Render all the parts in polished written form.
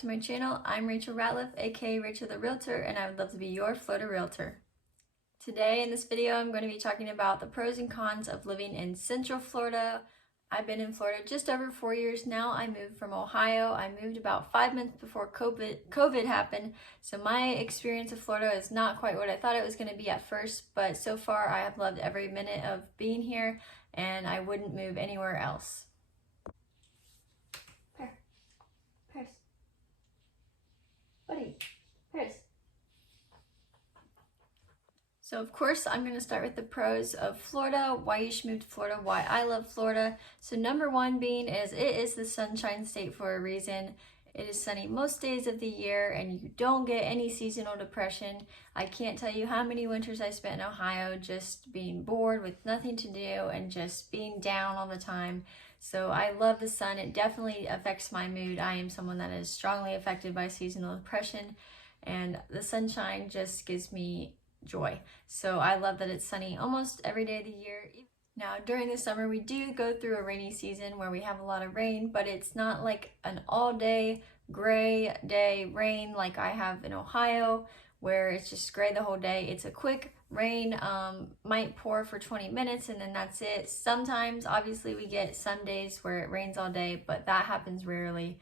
to my channel. I'm Rachel Ratliff, aka Rachel the Realtor, and I would love to be your Florida Realtor. Today in this video, I'm going to be talking about the pros and cons of living in Central Florida. I've been in Florida just over 4 years now. I moved from Ohio. I moved about 5 months before COVID happened. So my experience of Florida is not quite what I thought it was going to be at first, but so far I have loved every minute of being here and I wouldn't move anywhere else. Paris. Buddy. Paris. So of course, I'm going to start with the pros of Florida, why you should move to Florida, why I love Florida. So number one being is it is the sunshine state for a reason. It is sunny most days of the year and you don't get any seasonal depression. I can't tell you how many winters I spent in Ohio just being bored with nothing to do and just being down all the time. So I love the sun. It definitely affects my mood. I am someone that is strongly affected by seasonal depression, and the sunshine just gives me joy. So I love that it's sunny almost every day of the year. Now during the summer we do go through a rainy season where we have a lot of rain, but it's not like an all-day gray day rain like I have in Ohio where it's just gray the whole day. It's a quick rain, might pour for 20 minutes and then that's it. Sometimes obviously we get some days where it rains all day, but that happens rarely.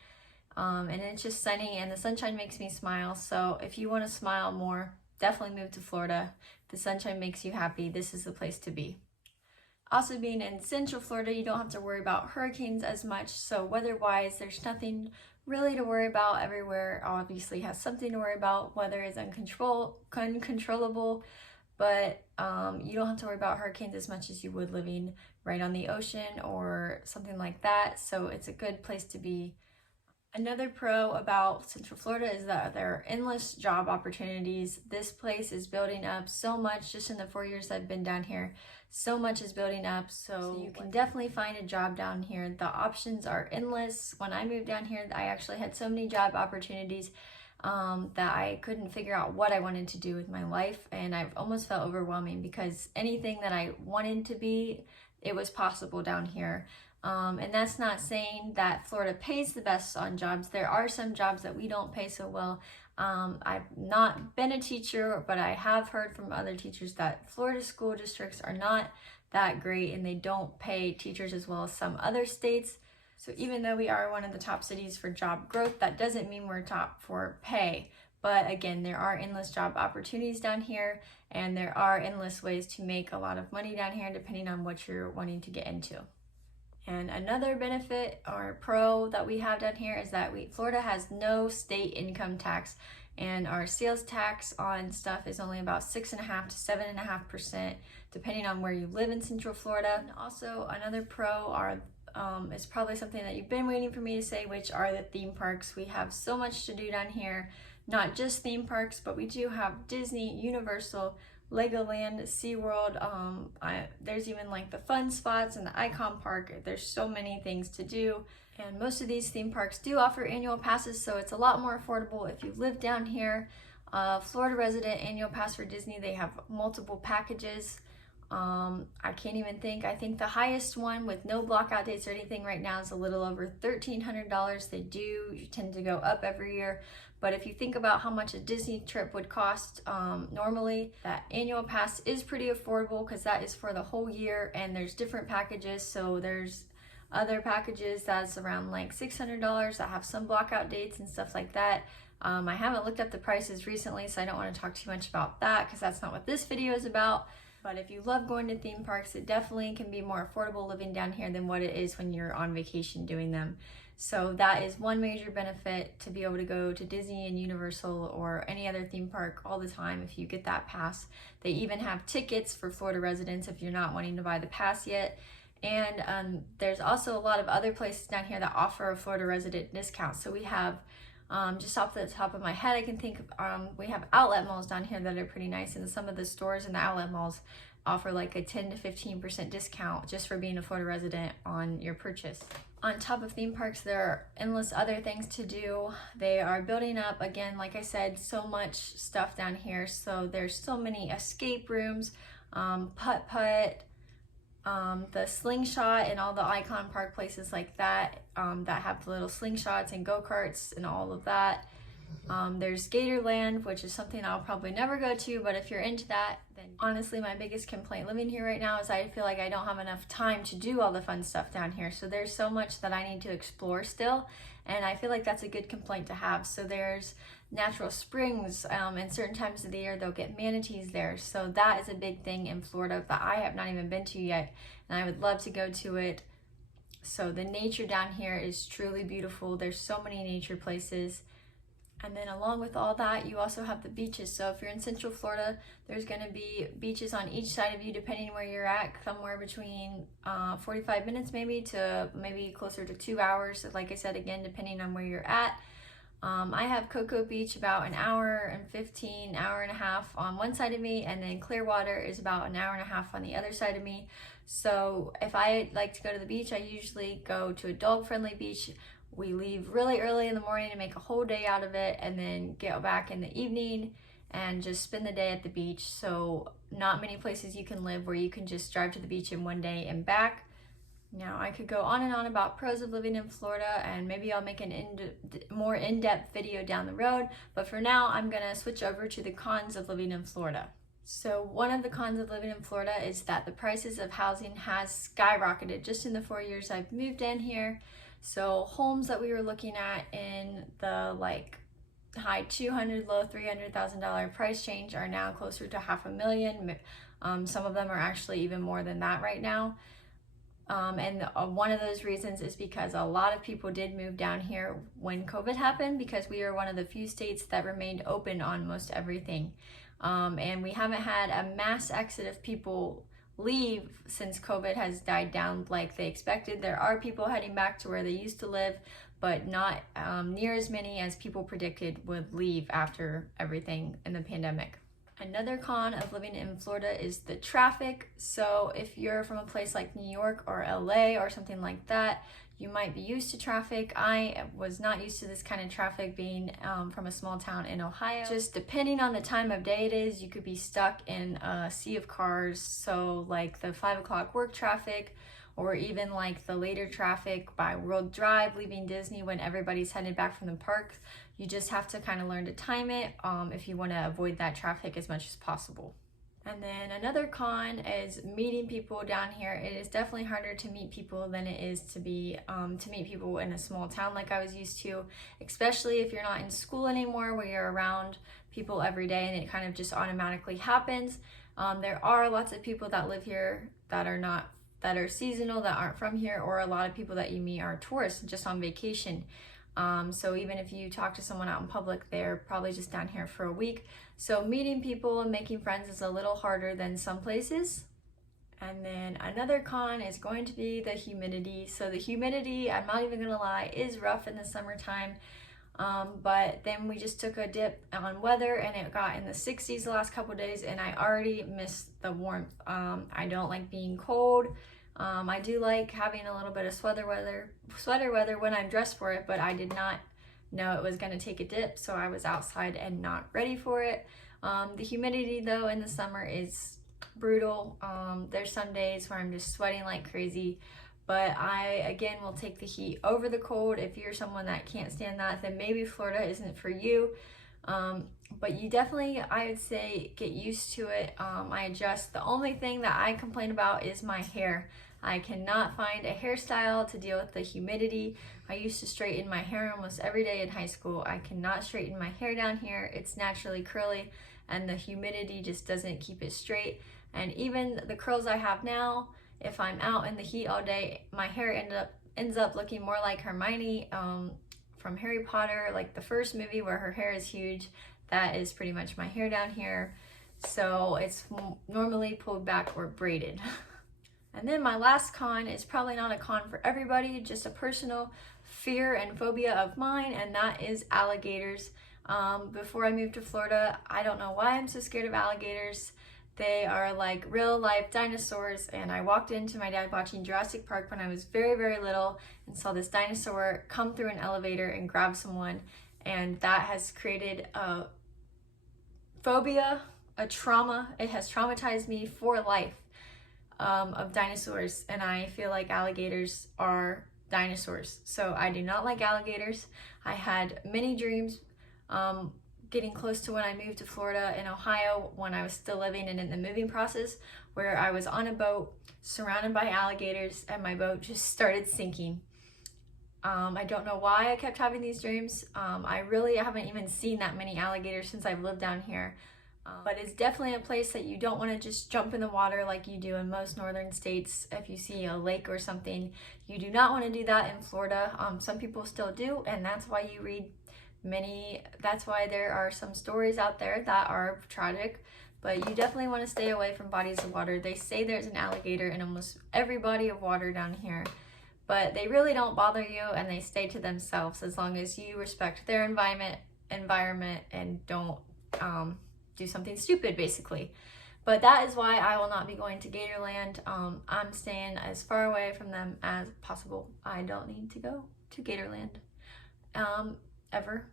And it's just sunny and the sunshine makes me smile. So if you want to smile more, definitely move to Florida. If the sunshine makes you happy, this is the place to be. Also, being in Central Florida, you don't have to worry about hurricanes as much. So weather-wise, there's nothing really to worry about. Everywhere obviously has something to worry about. Weather is uncontrollable, but you don't have to worry about hurricanes as much as you would living right on the ocean or something like that. So it's a good place to be. Another pro about Central Florida is that there are endless job opportunities. This place is building up so much just in the 4 years I've been down here. So much is building up, so you can definitely find a job down here. The options are endless. When I moved down here, I actually had so many job opportunities that I couldn't figure out what I wanted to do with my life, and I've almost felt overwhelming because anything that I wanted to be, it was possible down here. And that's not saying that Florida pays the best on jobs. There are some jobs that we don't pay so well. I've not been a teacher, but I have heard from other teachers that Florida school districts are not that great and they don't pay teachers as well as some other states. So even though we are one of the top cities for job growth, that doesn't mean we're top for pay. But again, there are endless job opportunities down here and there are endless ways to make a lot of money down here depending on what you're wanting to get into. And another benefit or pro that we have down here is that Florida has no state income tax, and our sales tax on stuff is only about 6.5% to 7.5% depending on where you live in Central Florida. And also another pro is probably something that you've been waiting for me to say, which are the theme parks. We have so much to do down here, not just theme parks, but we do have Disney, Universal, Legoland, SeaWorld, there's even like the fun spots and the Icon Park. There's so many things to do, and most of these theme parks do offer annual passes, so it's a lot more affordable if you live down here. Florida resident annual pass for Disney, they have multiple packages. I can't even think. I think the highest one with no blockout dates or anything right now is a little over $1,300. They do tend to go up every year. But if you think about how much a Disney trip would cost normally, that annual pass is pretty affordable because that is for the whole year and there's different packages. So there's other packages that's around like $600 that have some blockout dates and stuff like that. I haven't looked up the prices recently, so I don't want to talk too much about that because that's not what this video is about. But if you love going to theme parks, it definitely can be more affordable living down here than what it is when you're on vacation doing them. So that is one major benefit, to be able to go to Disney and Universal or any other theme park all the time if you get that pass. They even have tickets for Florida residents if you're not wanting to buy the pass yet. And there's also a lot of other places down here that offer a Florida resident discount. So we have, just off the top of my head, I can think of, we have outlet malls down here that are pretty nice, and some of the stores in the outlet malls offer like a 10 to 15% discount just for being a Florida resident on your purchase. On top of theme parks, there are endless other things to do. They are building up, again, like I said, so much stuff down here. So there's so many escape rooms, putt-putt, the slingshot and all the icon park places like that, that have the little slingshots and go-karts and all of that. There's Gatorland, which is something I'll probably never go to, but if you're into that, then honestly my biggest complaint living here right now is I feel like I don't have enough time to do all the fun stuff down here. So there's so much that I need to explore still, and I feel like that's a good complaint to have. So there's natural springs, and certain times of the year they'll get manatees there. So that is a big thing in Florida that I have not even been to yet, and I would love to go to it. So the nature down here is truly beautiful. There's so many nature places. And then along with all that, you also have the beaches. So if you're in Central Florida, there's going to be beaches on each side of you, depending where you're at, somewhere between 45 minutes maybe to maybe closer to 2 hours. Like I said, again, depending on where you're at. I have Cocoa Beach about an hour and 15, hour and a half on one side of me, and then Clearwater is about an hour and a half on the other side of me. So if I like to go to the beach, I usually go to a dog-friendly beach. We leave really early in the morning to make a whole day out of it, and then get back in the evening and just spend the day at the beach. So not many places you can live where you can just drive to the beach in one day and back. Now I could go on and on about pros of living in Florida, and maybe I'll make an more in-depth video down the road, but for now I'm gonna switch over to the cons of living in Florida. So one of the cons of living in Florida is that the prices of housing has skyrocketed just in the 4 years I've moved in here. So homes that we were looking at in the like high 200, low $300,000 price range are now closer to $500,000. Some of them are actually even more than that right now. And one of those reasons is because a lot of people did move down here when COVID happened, because we are one of the few states that remained open on most everything. And we haven't had a mass exit of people leave since COVID has died down like they expected. There are people heading back to where they used to live, but not near as many as people predicted would leave after everything in the pandemic. Another con of living in Florida is the traffic. So if you're from a place like New York or LA or something like that, you might be used to traffic. I was not used to this kind of traffic being from a small town in Ohio. Just depending on the time of day it is, you could be stuck in a sea of cars. So like the 5 o'clock work traffic, or even like the later traffic by World Drive leaving Disney when everybody's headed back from the parks. You just have to kind of learn to time it if you want to avoid that traffic as much as possible. And then another con is meeting people down here. It is definitely harder to meet people than it is to meet people in a small town like I was used to, especially if you're not in school anymore, where you're around people every day and it kind of just automatically happens. There are lots of people that live here that are seasonal, that aren't from here, or a lot of people that you meet are tourists just on vacation. So even if you talk to someone out in public, they're probably just down here for a week. So meeting people and making friends is a little harder than some places. And then another con is going to be the humidity. So the humidity, I'm not even gonna lie, is rough in the summertime. But then we just took a dip on weather and it got in the 60s the last couple of days, and I already missed the warmth. I don't like being cold. I do like having a little bit of sweater weather when I'm dressed for it, but I did not know it was going to take a dip, so I was outside and not ready for it. The humidity though in the summer is brutal. There's some days where I'm just sweating like crazy, but I again will take the heat over the cold. If you're someone that can't stand that, then maybe Florida isn't for you. But you definitely, I would say, get used to it. I adjust. The only thing that I complain about is my hair. I cannot find a hairstyle to deal with the humidity. I used to straighten my hair almost every day in high school. I cannot straighten my hair down here. It's naturally curly and the humidity just doesn't keep it straight. And even the curls I have now, if I'm out in the heat all day, my hair ends up looking more like Hermione from Harry Potter, like the first movie where her hair is huge. That is pretty much my hair down here. So it's normally pulled back or braided. And then my last con is probably not a con for everybody, just a personal fear and phobia of mine, and that is alligators. Before I moved to Florida, I don't know why I'm so scared of alligators. They are like real life dinosaurs, and I walked into my dad watching Jurassic Park when I was very, very little and saw this dinosaur come through an elevator and grab someone, and that has created a phobia, a trauma. It has traumatized me for life. of dinosaurs, and I feel like alligators are dinosaurs. So I do not like alligators. I had many dreams getting close to when I moved to Florida and Ohio, when I was still living and in the moving process, where I was on a boat surrounded by alligators and my boat just started sinking. I don't know why I kept having these dreams. I really haven't even seen that many alligators since I've lived down here. But it's definitely a place that you don't want to just jump in the water like you do in most northern states. If you see a lake or something, you do not want to do that in Florida. Some people still do, and that's why you read that's why there are some stories out there that are tragic. But you definitely want to stay away from bodies of water. They say there's an alligator in almost every body of water down here, but they really don't bother you, and they stay to themselves as long as you respect their environment and don't do something stupid, basically. But that is why I will not be going to Gatorland. I'm staying as far away from them as possible. I don't need to go to Gatorland ever.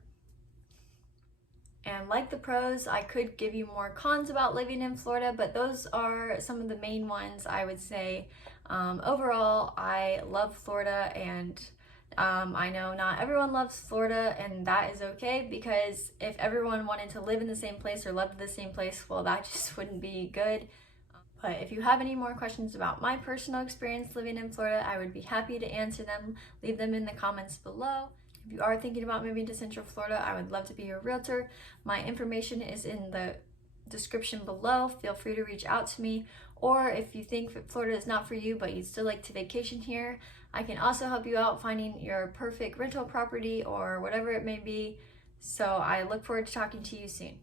And like the pros, I could give you more cons about living in Florida, but those are some of the main ones I would say. Overall, I love Florida, and I know not everyone loves Florida, and that is okay, because if everyone wanted to live in the same place or loved the same place, well, that just wouldn't be good. But if you have any more questions about my personal experience living in Florida, I would be happy to answer them. Leave them in the comments below. If you are thinking about moving to Central Florida, I would love to be your realtor. My information is in the description below. Feel free to reach out to me. Or if you think Florida is not for you, but you'd still like to vacation here, I can also help you out finding your perfect rental property or whatever it may be. So I look forward to talking to you soon.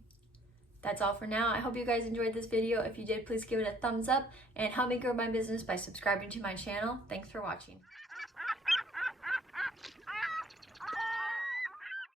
That's all for now. I hope you guys enjoyed this video. If you did, please give it a thumbs up and help me grow my business by subscribing to my channel. Thanks for watching.